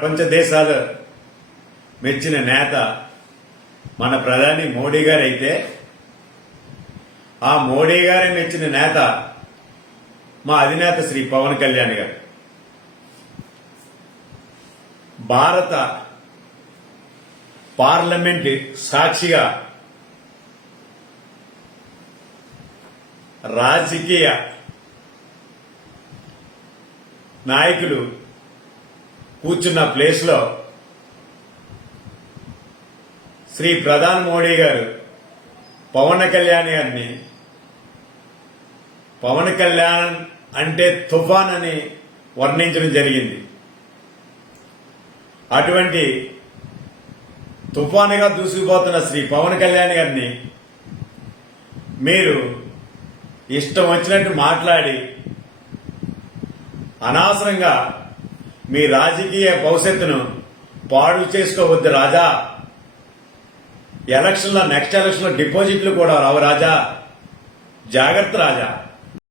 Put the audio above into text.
ప్రపంచ దేశాలు మెచ్చిన నేత మన ప్రధాని మోడీ గారు అయితే ఆ మోడీ గారే మెచ్చిన నేత మా అధినేత శ్రీ పవన్ కళ్యాణ్ గారు. భారత పార్లమెంట్ సాక్షిగా రాజకీయ నాయకులు కూర్చున్న ప్లేస్ లో శ్రీ ప్రధాని మోడీ గారు పవన్ కళ్యాణ్ గారిని పవన్ కళ్యాణ్ అంటే తుఫాన్ అని వర్ణించడం జరిగింది. అటువంటి తుఫానుగా దూసుకుపోతున్న శ్రీ పవన్ కళ్యాణ్ గారిని మీరు ఇష్టం వచ్చినట్టు మాట్లాడి అనవసరంగా మీ రాజకీయ భవిష్యత్తును పాడు చేసుకోవద్దు రాజా. నెక్స్ట్ ఎలక్షన్ లో డిపాజిట్లు కూడా రావు రాజా. జాగ్రత్త రాజా.